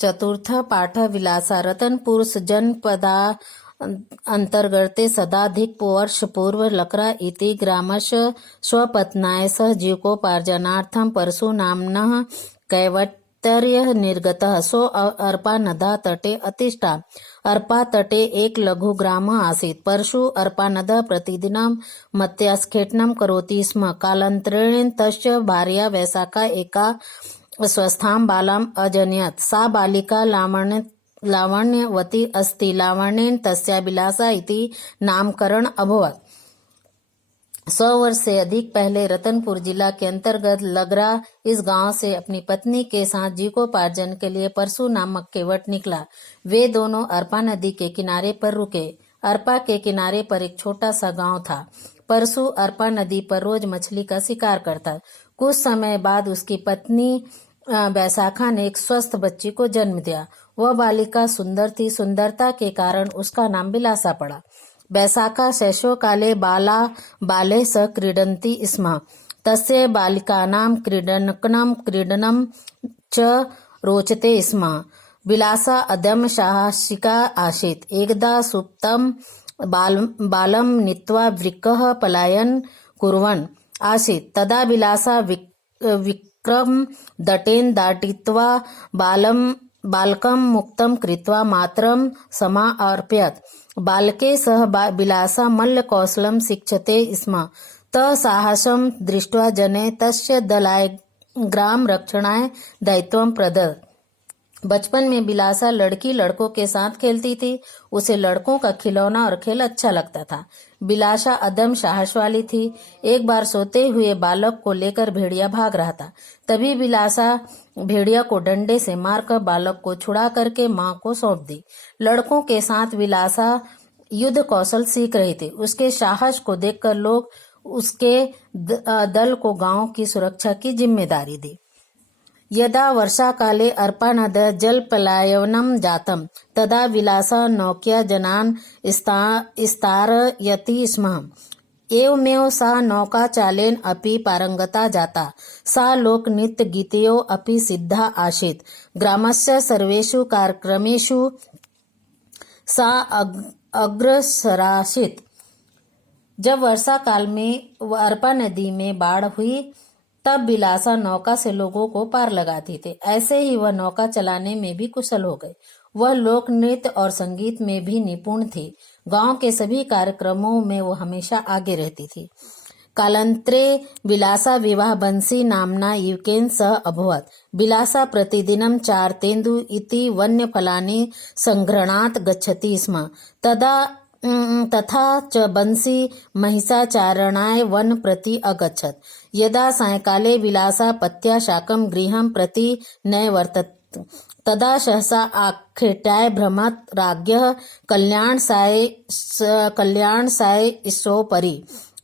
चतुर्थ पाठ विलासा रतनपुर जनपदा अंतर्गते सदाधिक वर्ष पूर्व लकरा इति ग्रामस्य स्वपत्नाय सह जीविकोपार्जनार्थं परशु नाम्नः कैवट्य निर्गतः सो अर्पा नदा तटे अतिष्ठा अर्पा तटे एक लघु ग्राम आसीत् परशु अर्पा नदः प्रतिदिनं मत्स्यस्खेटनं करोति स्म कालान्तरेण तस्य भार्या वैशाखा एका स्वस्थां बालाम् अजनयत् सा बालिका लावण्यवती अस्ति लावण्येन तस्या विलासा इति नामकरण अभवत् 100 वर्ष से अधिक पहले रतनपुर जिला के अंतर्गत लगरा इस गांव से अपनी पत्नी के साथ जीविकोपार्जन के लिए परशु नामक केवट निकला। वे दोनों अर्पा नदी के किनारे पर रुके। अर्पा के किनारे पर एक छोटा सा गांव था। परशु अर्पा नदी पर रोज मछली का शिकार करता। कुछ समय बाद उसकी पत्नी वैशाखा ने एक स्वस्थ बच्ची को जन्म दिया। वह बालिका सुंदर थी। सुंदरता के कारण उसका नाम विलासा पड़ा। वैशाखा शैशवकाले बाले सह क्रीडन्ति स्म तस्य बालिकानां क्रीडनं च रोचते स्म। विलासा अदम्य साहसिका आसीत्। एकदा सुप्तं बालं नीत्वा वृक्कः पलायन कुर्वन् आसीत्। तदा विलासा विक्रम दटेन दाटित्वा बालकं मुक्तं कृत्वा मातरं समार्पयत्। बालके सह विलासा मल्लकौशलं शिक्षते स्म। तत्साहसं दृष्ट्वा जने तस्य दलाय ग्राम रक्षणाय दायित्वं प्रदत्त। बचपन में विलासा लड़की लड़कों के साथ खेलती थी। उसे लड़कों का खिलौना और खेल अच्छा लगता था। विलासा अदम्य साहस वाली थी। एक बार सोते हुए बालक को लेकर भेड़िया भाग रहा था। तभी विलासा भेड़िया को डंडे से मारकर बालक को छुड़ा करके मां को सौंप दी। लड़कों के साथ विलासा युद्ध कौशल सीख रही थी। उसके साहस को देखकर लोग उसके दल को गांव की सुरक्षा की जिम्मेदारी दी। यदा वर्षाकाले अर्पा नद्याः जलपलायनं जातं तदा विलासा नौक्या जनान् स्थारयति स्म। एवमेव सा नौकाचालेन अपि पारंगता जाता। सा लोकनृत्यगीतयोः अपि सिद्धा आसीत्। ग्रामस्य सर्वेषु कार्यक्रमेषु सा अग्रसरासीत्। जब वर्षा काल में अर्पा नदी में बाढ़ हुई तब विलासा नौका से लोगों को पार लगाती थी। ऐसे ही वह नौका चलाने में भी कुशल हो गई। वह लोक नृत्य और संगीत में भी निपुण थी। गांव के सभी कार्यक्रमों में वह हमेशा आगे रहती थी। कालांतरे विलासा विवाह बंसी नाम्ना युवकेन सह अभवत्। विलासा प्रतिदिनं 4 तेन्दु इति वन्यफलानि सङ्ग्रहणात् गच्छति स्म। तथा च बंसी महिषाचारणाय वन प्रति अगच्छत्। यदा सायंकाले विलासा पत्या साकं गृहं प्रति नैवर्तत तदा सहसा आखेट्याय भ्रमत् राज्ञः कल्याणसायिसोपरि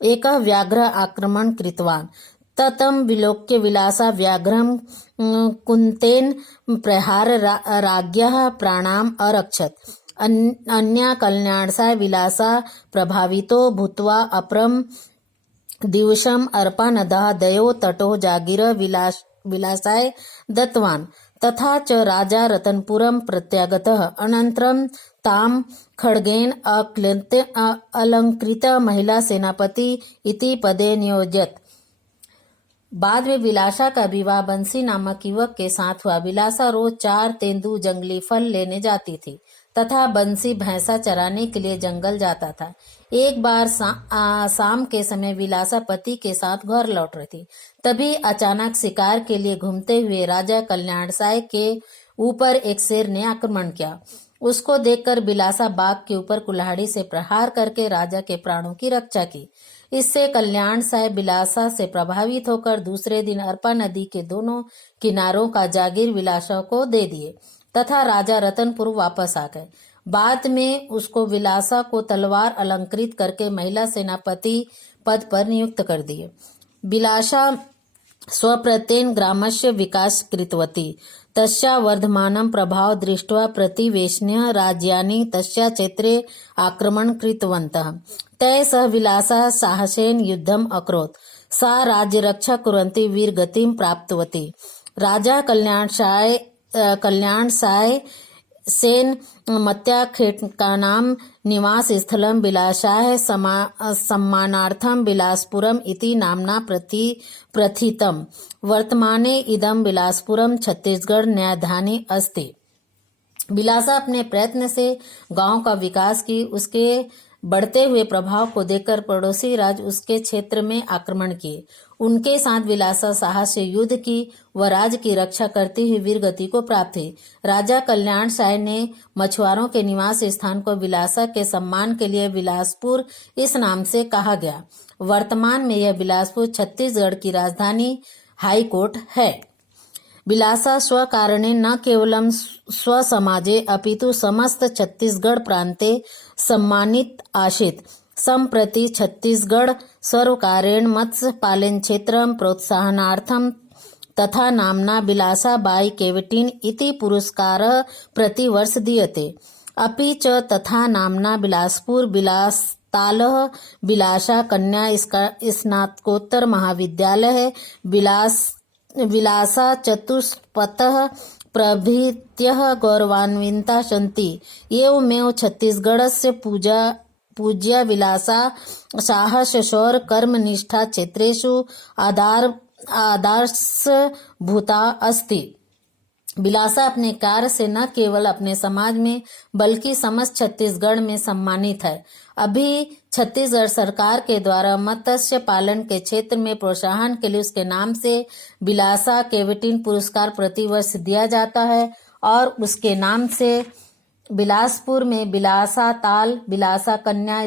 एकः व्याघ्रः आक्रमणं कृतवान्। ततं विलोक्य विलासा व्याघ्रं कुन्तेन प्रहार राज्ञः प्राणाम् अरक्षत्। अन्या कल्याणसाय विलासा प्रभावितो भूत्वा अपरं दिवसम् अर्पा नद्याः द्वयोः तटौ जागीर विलासाय दत्तवान्। तथा च राजा रतनपुरं प्रत्यागतः। अनन्तरं तां खड्गेन अलंकृत महिला सेनापति इति पदे नियोजयत्। बाद में विलासा का विवाह बंसी नामक युवक के साथ हुआ। विलासा रोज 4 तेंदु जंगली फल लेने जाती थी तथा बंसी भैंसा चराने के लिए जंगल जाता था। एक बार शाम के समय विलासा पति के साथ घर लौट रही थी। तभी अचानक शिकार के लिए घूमते हुए राजा कल्याणसाय के ऊपर एक शेर ने आक्रमण किया। उसको देखकर विलासा बाघ के ऊपर कुल्हाड़ी से प्रहार करके राजा के प्राणों की रक्षा की। इससे कल्याणसाय विलासा से प्रभावित होकर दूसरे दिन अर्पा नदी के दोनों किनारों का जागीर विलासा को दे दिए तथा राजा रतनपुर वापस आ गए। बाद में उसको विलासा को तलवार अलंकृत करके महिला सेनापति पद पर नियुक्त कर दिए। विलासा स्वप्रत्येन ग्रामस्य विकास कृतवती। तस्या वर्धमानं प्रभाव दृष्ट्वा प्रतिवेशिनः राज्यानि तस्या क्षेत्रे आक्रमण कृतवन्तः। तैः सह विलासा साहसेन युद्धम् अकरोत्। सा राज्यरक्षा कुर्वन्ती वीरगतिं प्राप्तवती। राजा कल्याणसाय कल्याण साय सेन मत्याखेट का नाम निवास स्थलम विलासाय सम्मानार्थम विलासपुरम इति नामना प्रथितम। वर्तमाने इदम विलासपुरम छत्तीसगढ़ न्यायधानी अस्ति। बिलासा अपने प्रयत्न से गांव का विकास की उसके बढ़ते हुए प्रभाव को देखकर पड़ोसी राज्य उसके क्षेत्र में आक्रमण किए। उनके साथ विलासा साहस से युद्ध की व राज्य की रक्षा करती हुई वीर गति को प्राप्त हुई। राजा कल्याण साय ने मछुआरों के निवास स्थान को विलासा के सम्मान के लिए विलासपुर इस नाम से कहा गया। वर्तमान में यह बिलासपुर छत्तीसगढ़ की राजधानी हाई कोर्ट है। बिलासा स्वकारणे न केवलं स्वसमाजे अपितु समस्त छत्तीसगढ़ प्रान्ते सम्मानित आसीत्। सम्प्रति छत्तीसगढ़ सर्वकारेण मत्स्य पालन क्षेत्रं प्रोत्साहनार्थं तथा नाम्ना बिलासा बाई केवटिन इति पुरस्कारः प्रतिवर्ष दीयते। अपि च तथा नाम्ना बिलासपुर बिलासतालः बिलासा कन्या स्नातकोत्तर महाविद्यालय विलासा चतुष्पथः प्रभृतयः गौरवान्विताः सन्ति। एवमेव छत्तीसगढ़स्य पूज्या विलासा साहस शौर्य कर्मनिष्ठा क्षेत्रेषु आदर्शभूता अस्ति। बिलासा अपने कार्य से न केवल अपने समाज में बल्कि समस्त छत्तीसगढ़ में सम्मानित है। अभी छत्तीसगढ़ सरकार के द्वारा मत्स्य पालन के क्षेत्र में प्रोत्साहन के लिए उसके नाम से बिलासा केवटिन पुरस्कार प्रतिवर्ष दिया जाता है और उसके नाम से बिलासपुर में बिलासा ताल, बिलासा कन्या